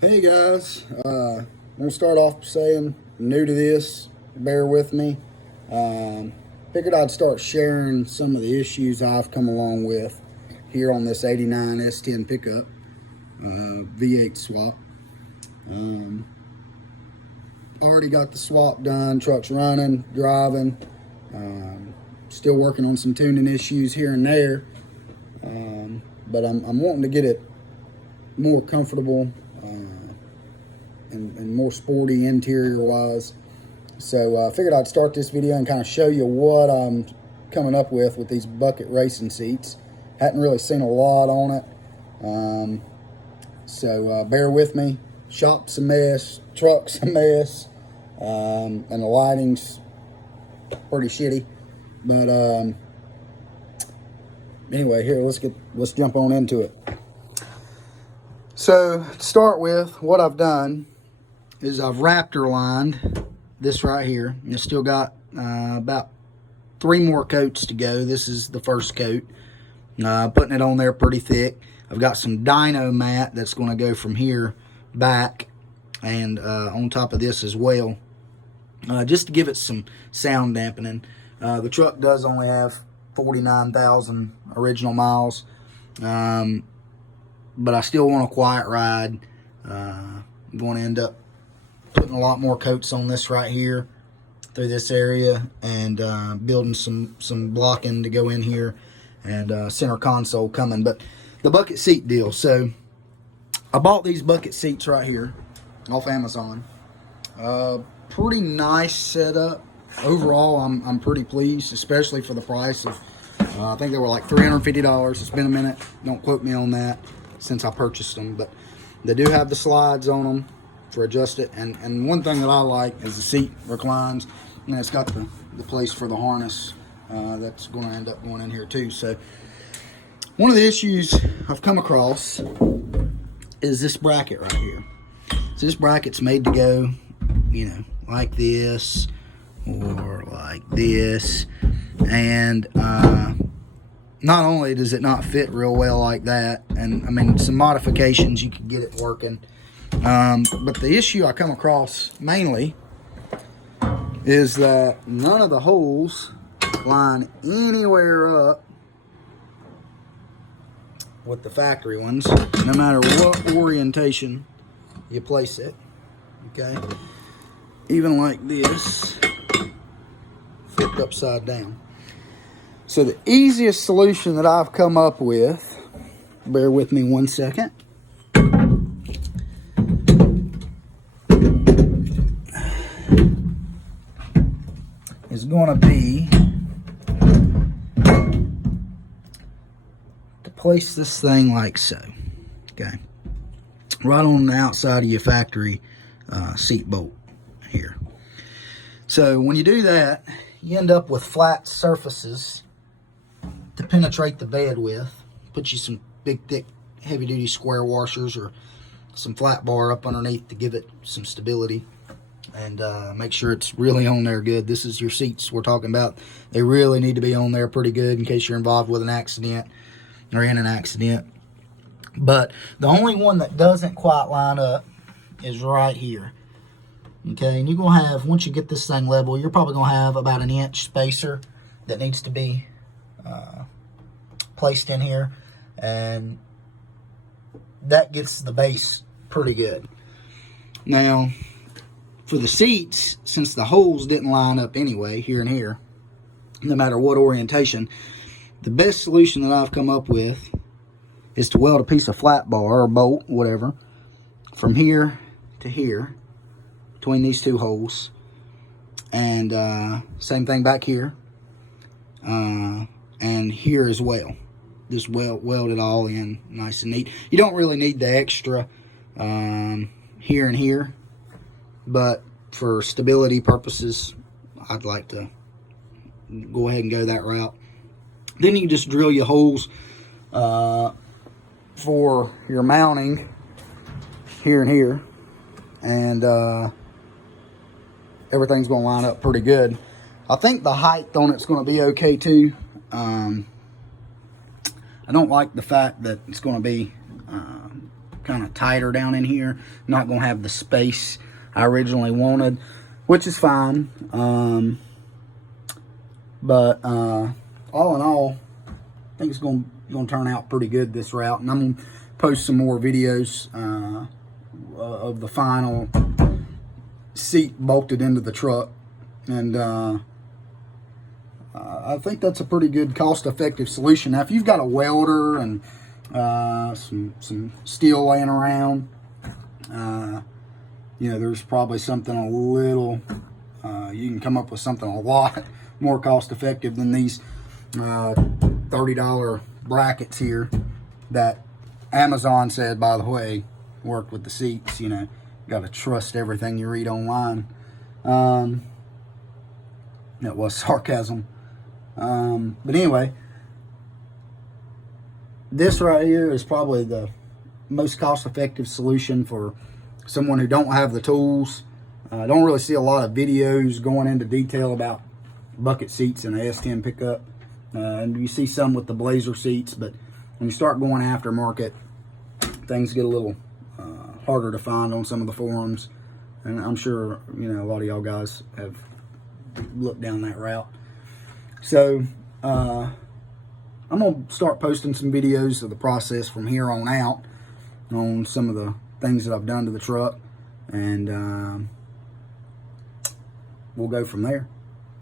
Hey guys, I'm gonna start off saying I'm new to this, bear with me. Figured I'd start sharing some of the issues I've come along with here on this 89 S10 pickup, V8 swap. Already got the swap done, truck's running, driving, still working on some tuning issues here and there, but I'm wanting to get it more comfortable and more sporty interior wise. So I figured I'd start this video and kind of show you what I'm coming up with these bucket racing seats. Hadn't really seen a lot on it, so bear with me. Shop's a mess, truck's a mess, and the lighting's pretty shitty. But anyway, here, let's jump on into it. So to start with, what I've done is I've raptor lined this right here. And it's still got about 3 more coats to go. This is the first coat. Putting it on there pretty thick. I've got some dyno mat that's going to go from here back and on top of this as well, just to give it some sound dampening. The truck does only have 49,000 original miles, but I still want a quiet ride. I'm going to end up putting a lot more coats on this right here through this area, and building some blocking to go in here, and center console coming. But the bucket seat deal, so I bought these bucket seats right here off Amazon. Pretty nice setup overall. I'm pretty pleased, especially for the price of I think they were like $350. It's been a minute, don't quote me on that, since I purchased them, but they do have the slides on them for adjust it, and one thing that I like is the seat reclines, and it's got the place for the harness that's going to end up going in here too. So one of the issues I've come across is this bracket right here. So this bracket's made to go, you know, like this or like this, and not only does it not fit real well like that, and I mean, some modifications you could get it working, but the issue I come across mainly is that none of the holes line anywhere up with the factory ones, no matter what orientation you place it. Okay, even like this, flipped upside down. So the easiest solution that I've come up with, bear with me one second, is going to be to place this thing like so. Okay, right on the outside of your factory seat bolt here. So when you do that, you end up with flat surfaces to penetrate the bed with. Put you some big, thick, heavy-duty square washers or some flat bar up underneath to give it some stability, and make sure it's really on there good. This is your seats we're talking about. They really need to be on there pretty good in case you're involved with an accident or in an accident. But the only one that doesn't quite line up is right here. Okay, and you're going to have, once you get this thing level, you're probably going to have about an inch spacer that needs to be placed in here, and that gets the base pretty good. Now, for the seats, since the holes didn't line up anyway, here and here, no matter what orientation, the best solution that I've come up with is to weld a piece of flat bar or bolt, whatever, from here to here, between these two holes, and same thing back here, and here as well. Just weld it all in nice and neat. You don't really need the extra here and here, but for stability purposes, I'd like to go ahead and go that route. Then you can just drill your holes for your mounting here and here, and everything's going to line up pretty good. I think the height on it's going to be okay too. I don't like the fact that it's going to be kind of tighter down in here. Not going to have the space I originally wanted, which is fine. But all in all, I think it's going to turn out pretty good, this route. And I'm going to post some more videos of the final seat bolted into the truck. And I think that's a pretty good cost-effective solution. Now, if you've got a welder and some steel laying around, you know, there's probably something a little, you can come up with something a lot more cost-effective than these $30 brackets here that Amazon said, by the way, work with the seats. You know, you got to trust everything you read online. That was sarcasm. But anyway, this right here is probably the most cost-effective solution for someone who don't have the tools. I don't really see a lot of videos going into detail about bucket seats in a S10 pickup. And you see some with the Blazer seats, but when you start going aftermarket, things get a little harder to find on some of the forums. And I'm sure, you know, a lot of y'all guys have looked down that route. So I'm going to start posting some videos of the process from here on out on some of the things that I've done to the truck, and we'll go from there.